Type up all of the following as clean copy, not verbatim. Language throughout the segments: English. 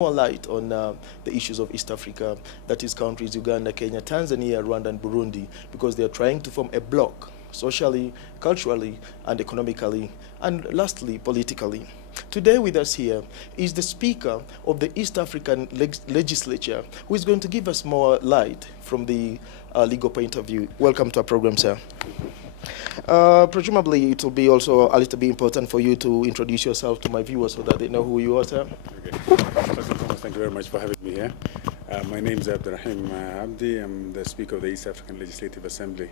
more light on the issues of East Africa, that is countries Uganda, Kenya, Tanzania, Rwanda, and Burundi, because they are trying to form a bloc socially, culturally, and economically, and lastly, politically. Today with us here is the Speaker of the East African Legislature, who is going to give us more light from the legal point of view. Welcome to our program, sir. Presumably, it will be also a little bit important for you to introduce yourself to my viewers so that they know who you are, sir. Okay. First and foremost, thank you very much for having me here. My name is Abdurrahim Abdi. I'm the Speaker of the East African Legislative Assembly.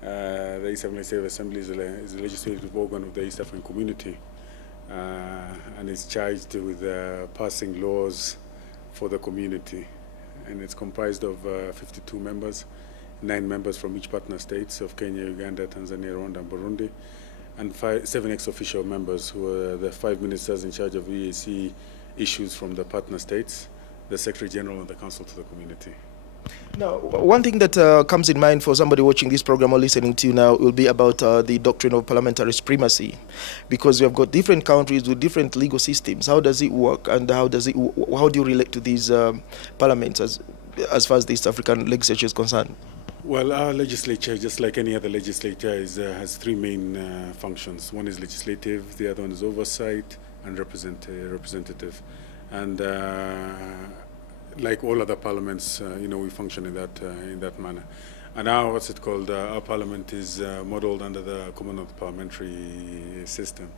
The East African Legislative Assembly is a legislative organ of the East African community and is charged with passing laws for the community. And it's comprised of 52 members, 9 members from each partner states of Kenya, Uganda, Tanzania, Rwanda, and Burundi, and 7 ex-official members who are the 5 ministers in charge of EAC issues from the partner states, the Secretary General, and the Council to the community. Now, one thing that comes in mind for somebody watching this program or listening to you now will be about the doctrine of parliamentary supremacy, because you have got different countries with different legal systems. How does it work, and how do you relate to these parliaments as far as the East African legislature is concerned? Well, our legislature, just like any other legislature, has 3 main functions. One is legislative, the other one is oversight, and representative. And like all other parliaments, we function in that manner. And now, our parliament is modeled under the Commonwealth parliamentary system.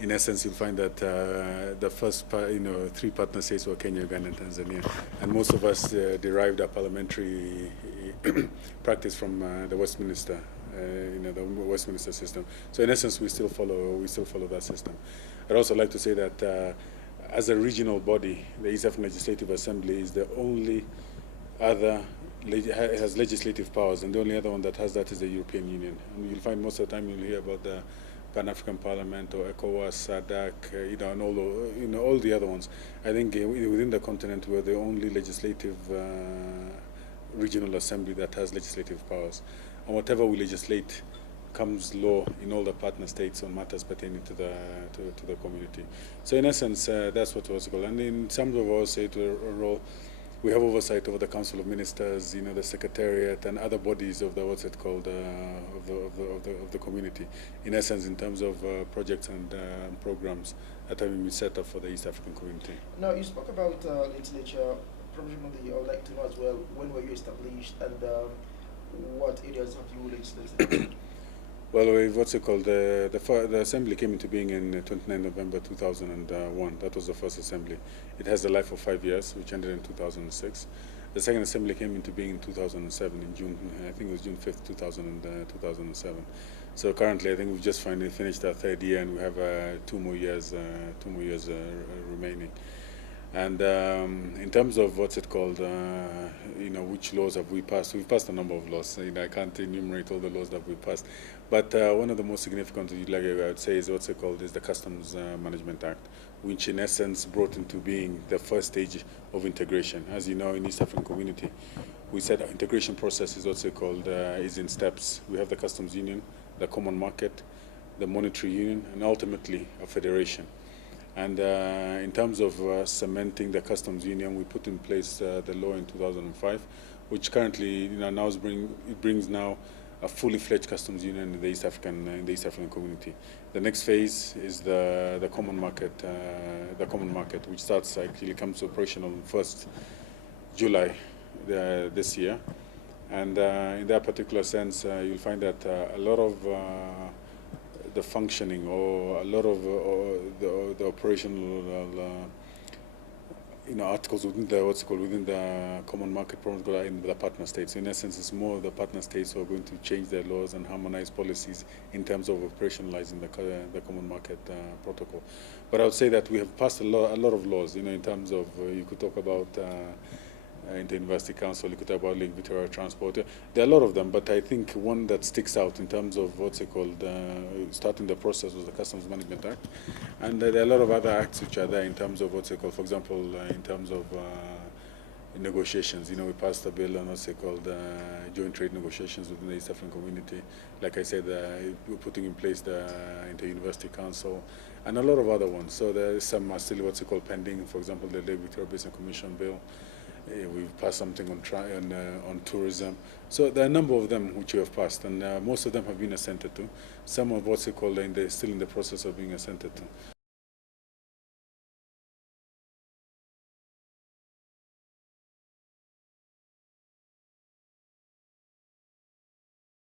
In essence, you'll find that the first 3 partner states were Kenya, Uganda, and Tanzania, and most of us derived our parliamentary practice from the Westminster, the Westminster system. So in essence, we still follow that system. I'd also like to say that as a regional body, the East African Legislative Assembly is the only other has legislative powers, and the only other one that has that is the European Union. And you'll find most of the time you'll hear about the Pan-African Parliament or ECOWAS, SADC, and all the other ones. I think within the continent we're the only legislative regional assembly that has legislative powers, and whatever we legislate comes law in all the partner states on matters pertaining to the community. So in essence, that's what was called. And in terms of our role, we have oversight over the Council of Ministers, the Secretariat, and other bodies of the of the community. In essence, in terms of projects and programs that have been set up for the East African community. Now, you spoke about legislature. Presumably, I would like to know as well, when were you established, and what areas have you legislated? Well, the assembly came into being in 29 November 2001. That was the first assembly. It has a life of 5 years, which ended in 2006. The second assembly came into being in 2007, in June, I think it was June 5th, 2007. So currently, I think we've just finally finished our 3rd year, and we have 2 more years remaining. And in terms of which laws have we passed? We've passed a number of laws. I can't enumerate all the laws that we passed, but one of the most significant, I would say, is is the Customs Management Act, which in essence brought into being the first stage of integration. As you know, in East African community, we said our integration process is is in steps. We have the Customs Union, the Common Market, the Monetary Union, and ultimately a federation. And in terms of cementing the customs union, we put in place the law in 2005, which currently brings now a fully fledged customs union in the East African community. The next phase is the common market, which comes operational on 1st July this year. And in that particular sense, you'll find that a lot of the functioning or a lot of the operational articles within the common market protocol are in the partner states. In essence, it's more of the partner states who are going to change their laws and harmonize policies in terms of operationalizing the common market protocol. But I would say that we have passed a lot of laws. In terms of you could talk about Inter-University Council, you could talk about Link Victoria Transport. There are a lot of them, but I think one that sticks out in terms of starting the process was the Customs Management Act. And there are a lot of other acts which are there in terms of for example, in terms of negotiations. We passed a bill on joint trade negotiations within the East African community. Like I said, we're putting in place the Inter-University Council, and a lot of other ones. So there are some are still what's it called pending. For example, the Lake Victoria Basin Commission bill. We've passed something on tourism. So there are a number of them which we have passed, and most of them have been assented to. Some of what's it called still in the process of being assented to.